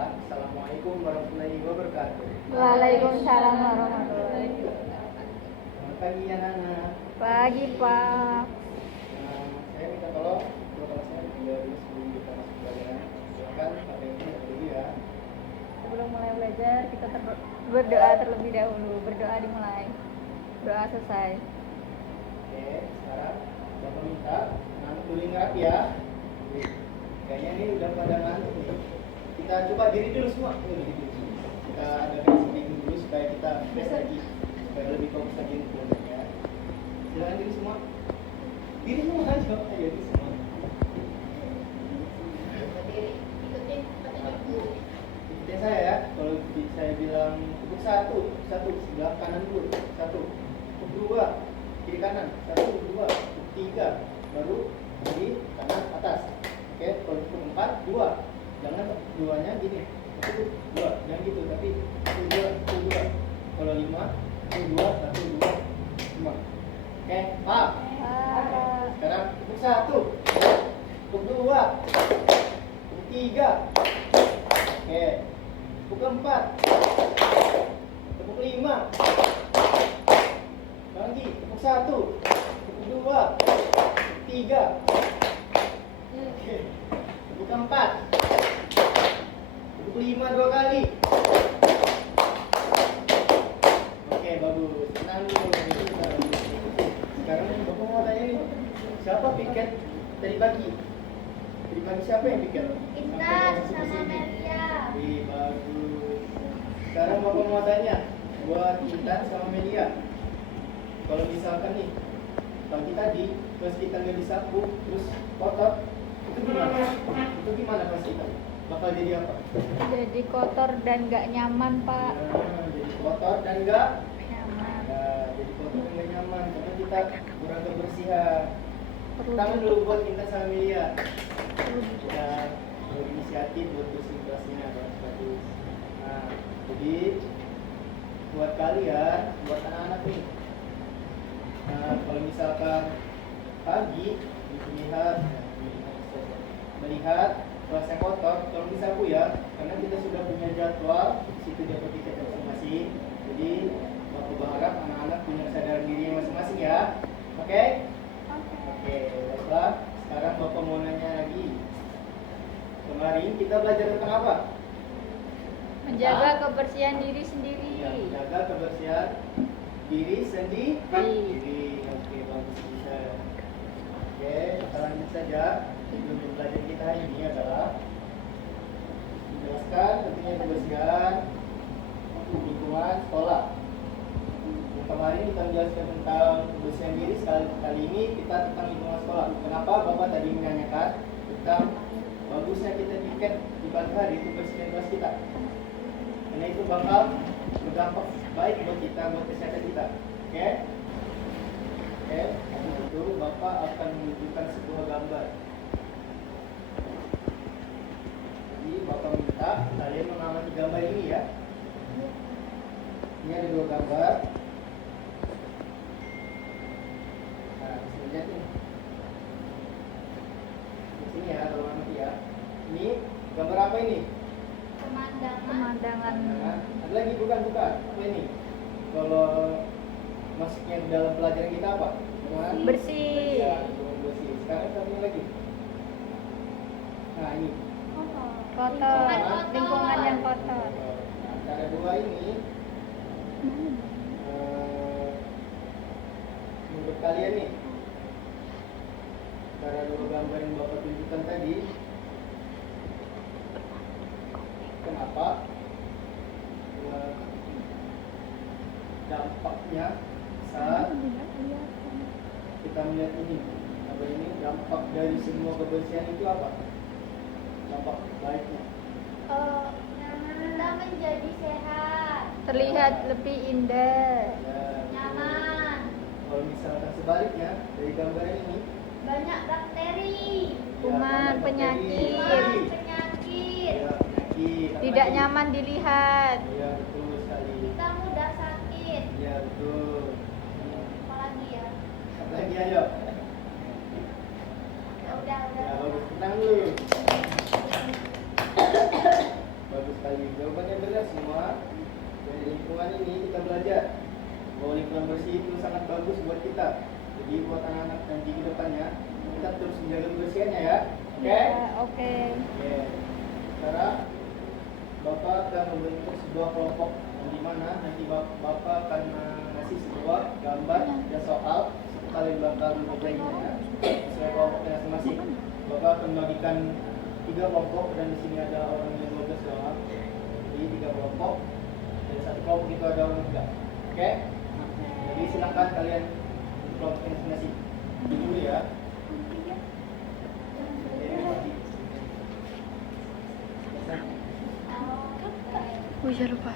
Assalamualaikum warahmatullahi wabarakatuh. Waalaikumsalam warahmatullahi wabarakatuh. Selamat pagi anak-anak. Pagi Pak. Saya minta tolong ketua kelasnya tinggal dulu sebelum kita masuk pelajaran. Silakan sampai ini dulu ya. Sebelum mulai belajar kita berdoa terlebih dahulu. Berdoa dimulai. Doa selesai. Oke, sekarang Bapak minta ngantuk dulu yang rapi ya. Kayaknya ini udah pada ngantuk nih. Kita coba diri dulu semua. Kita adakan seminggu dulu supaya kita fresh lagi, supaya lebih fokus lagi untuk belajar. Silakan diri semua. Diri semua aja, ayo diri semua. Ikutin saya ya. Kalau saya bilang untuk satu sebelah kanan dulu. Satu, untuk dua kiri kanan. Satu, dua, untuk tiga, baru kiri kanan atas. Oke, kalau untuk empat, dua. Jangan duanya gini. Itu dua, jangan gitu. Tapi itu dua. Kalau lima, itu dua, satu, dua, lima. Oke, paham? Sekarang untuk satu, untuk dua, untuk tiga. Oke, untuk empat, untuk lima. Lagi, untuk satu, untuk dua, untuk tiga. Oke, untuk empat, untuk lima dua kali. Oke, bagus. Tenang dulu. Sekarang Bapak mau tanya nih, siapa piket tadi pagi? Tadi pagi siapa yang piket? Intan sama Melia. Wih, bagus. Sekarang Bapak mau tanya, buat Intan sama Melia. Kalau misalkan nih, pagi tadi, terus kita nggak disapu, terus kotor, itu gimana? Itu gimana pas kita? Bakal jadi apa? Jadi kotor dan gak nyaman Pak. Nah, jadi kotor dan nggak Nyaman. Nah, jadi kotor dan nggak nyaman karena kita kurang kebersihan. Perlu Tangan dulu buat kita sama Melia. perlu Ya, berinisiatif buat bersih kelasnya, bagus. Nah, jadi buat kalian, buat anak-anak nih. Nah, kalau misalkan pagi melihat kelasnya kotor, tolong disapu ya, karena kita sudah punya jadwal, situ dapat tiket masing-masing. Jadi Bapak berharap anak-anak punya kesadaran diri masing-masing ya. Oke? Oke, baiklah. Sekarang Bapak mau nanya lagi. Kemarin kita belajar tentang apa? menjaga kebersihan diri sendiri. Ya, menjaga kebersihan diri sendiri. Oke, bagus bisa. Oke, kita lanjut saja. Judul pelajaran kita hari ini adalah menjelaskan pentingnya kebersihan lingkungan sekolah. Yang kemarin kita menjelaskan tentang kebersihan diri, kali ini kita tentang lingkungan sekolah. Kenapa Bapak tadi menanyakan tentang bagusnya kita piket di pagi hari itu bersihkan kelas kita? Karena itu bakal berdampak baik buat kita, buat kesehatan kita. Oke? Oke, habis itu Bapak akan menunjukkan sebuah gambar. Jadi Bapak minta kalian mengamati gambar ini ya. Ini ada dua gambar. Nah, bisa lihat nih. Di sini ya, kalau amati ya. Ini gambar apa ini? Pemandangan. Nah, ada lagi bukan? Apa ini? Kalau masuknya ke dalam pelajaran kita apa? Bersih. Ya, bersih. Sekarang satunya lagi. Nah, ini. Kotor. Lingkungan yang kotor. Nah, antara dua ini, menurut kalian nih, antara dua gambar yang Bapak tunjukkan tadi, kenapa dampaknya saat kita melihat ini, gambar ini, dampak dari semua kebersihan itu apa? Dampak baiknya. Kita menjadi sehat, Terlihat lebih indah. Ya, nyaman, kalau misalkan sebaliknya dari gambar ini, banyak bakteri, Kuman, banyak penyakit. bakteri. penyakit. Ya, penyakit. Apa Tidak lagi? nyaman dilihat. Iya, betul sekali. Kita mudah sakit. Iya, betul. Apalagi ya? Apa lagi ayo? Ya udah. Ya, bagus. Tenang dulu. Bagus lingkungan ini kita belajar bahwa lingkungan bersih itu sangat bagus buat kita. Jadi buat anak-anak nanti ke depannya kita terus menjaga kebersihannya ya. Oke? Ya, oke. Oke. Sekarang Bapak akan membentuk sebuah kelompok di mana nanti Bapak akan ngasih sebuah gambar dan soal. Kalian bakal mengerjainnya sesuai kelompoknya masing-masing. Bapak akan membagikan 3 kelompok dan di sini ada orang yang 12 doang. Jadi 3 kelompok dan satu kelompok itu ada orang 3. Oke? Jadi silakan kalian kelompok masing-masing. Ini dulu ya. Oh, jangan lupa.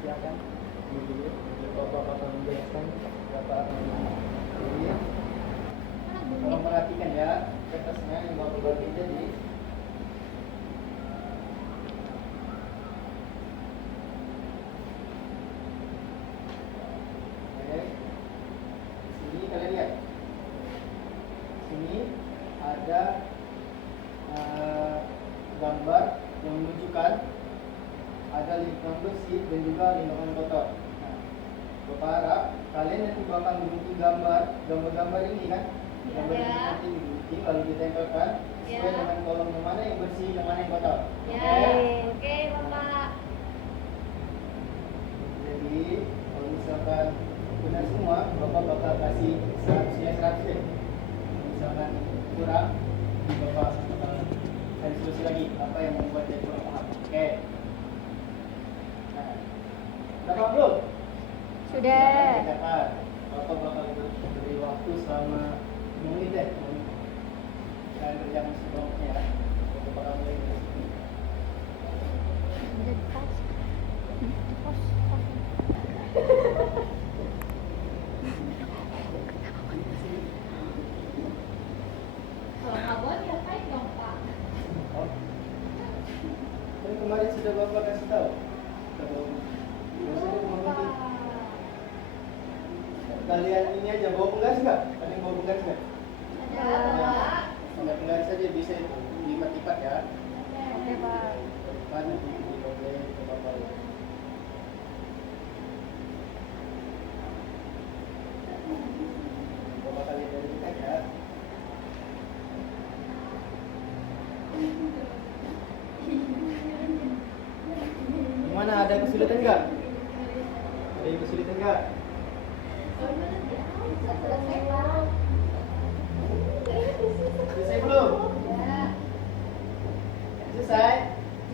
Silakan. Ini dulu. Bapak akan menjelaskan. Bapak akan menjelaskan. Tolong perhatikan ya kertasnya yang mau dibagi jadi. Oke. Sini kalian lihat. Sini ada gambar yang menunjukkan ada lingkungan bersih dan juga lingkungan kotor. Nah, Bapak harap kalian nanti bakal mengikuti gambar ini kan? Gambar ini Ya. nanti digunting lalu ditempelkan sesuai Ya. dengan kolom yang mana yang bersih, yang mana yang kotor. Ya, oke Bapak. Jadi kalau misalkan benar semua, Bapak bakal kasih 100 ya. Misalkan kurang, Bapak bakal cari solusi lagi apa yang membuat dia kurang paham. Oke. Nah, udah paham belum? Sudah. Silakan. Bapak bakal beri waktu selama 5 menit deh. Dan kerjakan sebelumnya ya. Bapak bakal mulai dari sini. Jadi pas. Pas. Kalau nggak boleh ya baik dong Pak. Oh. Kan kemarin sudah Bapak kasih tahu. Kalau biasanya mengerti. Kalian ini aja bawa penggaris nggak? Kalian bawa penggaris nggak? Ada Pak. Ada penggaris saja bisa itu lipat-lipat ya. Oke, Pak. Kan di boleh ke Bapak. Bapak kalian dari kita ya. Gimana, ada kesulitan nggak? Ada yang kesulitan nggak? Selesai Pak. Selesai belum? Selesai?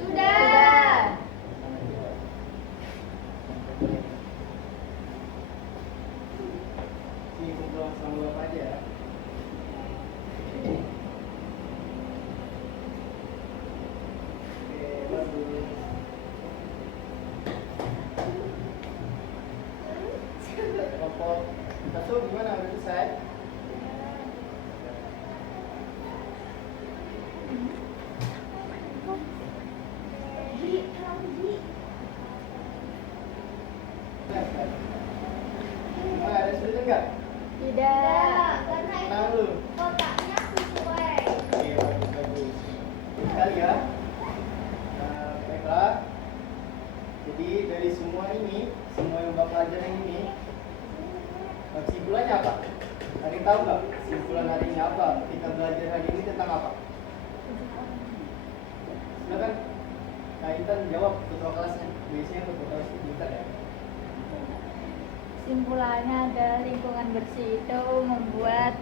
Sudah. Ini kumpulan sama Bapak aja ya. Oke, bagus. Kelompok satu gimana? Udah selesai? Gimana, ada kesulitan nggak? Tidak. Karena itu Tenang dulu. kotaknya sesuai. Oke, bagus, bagus. Sekali ya. Baiklah. Jadi dari semua ini, semua yang Bapak ajarin ini, kesimpulannya apa? Ada yang tahu nggak? Kesimpulan hari ini apa? Kita belajar hari ini tentang apa? Silakan. Kaitan jawab ketua kelasnya. Biasanya ketua kelas itu pintar ya. Simpulannya adalah lingkungan bersih itu membuat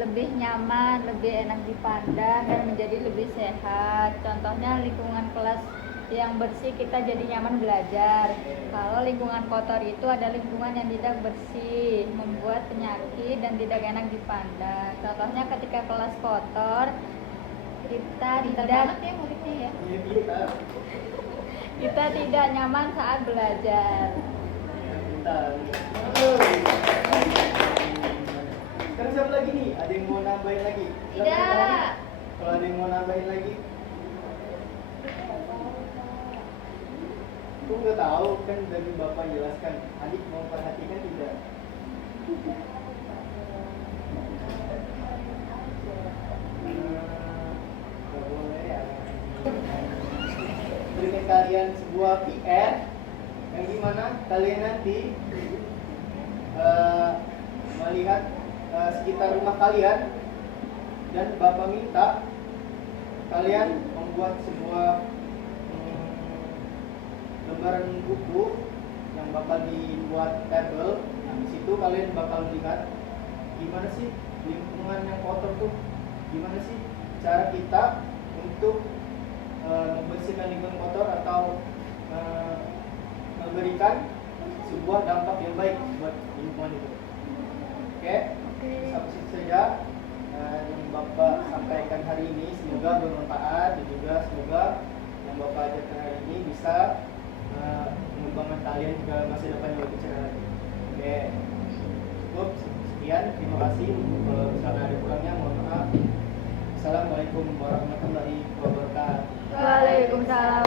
lebih nyaman, lebih enak dipandang dan menjadi lebih sehat. Contohnya lingkungan kelas yang bersih kita jadi nyaman belajar. Kalau lingkungan kotor itu ada lingkungan yang tidak bersih, membuat penyakit dan tidak enak dipandang. Contohnya ketika kelas kotor kita tidak Ini pintar. kita tidak nyaman saat belajar. Ya, pintar. Sekarang siapa lagi nih? Ada yang mau nambahin lagi? Silakan, Tidak. Kak. Kalau ada yang mau nambahin lagi, aku nggak tahu kan dari Bapak jelaskan. Adik mau perhatikan tidak? Nggak boleh ya. kalian sebuah PR yang dimana kalian nanti melihat sekitar rumah kalian, dan Bapak minta kalian membuat sebuah lembaran buku yang bakal dibuat tabel. Nah, di situ kalian bakal lihat gimana sih lingkungan yang kotor tuh, gimana sih cara kita untuk membersihkan lingkungan kotor atau memberikan sebuah dampak yang baik buat lingkungan itu. Oke, sampai situ saja yang Bapak sampaikan hari ini. Semoga bermanfaat dan juga semoga yang Bapak ajarkan hari ini bisa mengembangkan kalian ke masa depan yang lebih cerah lagi. Oke, cukup sekian. Terima kasih. Kalau misalnya ada kurangnya mohon maaf. Assalamualaikum warahmatullahi wabarakatuh. Waalaikumsalam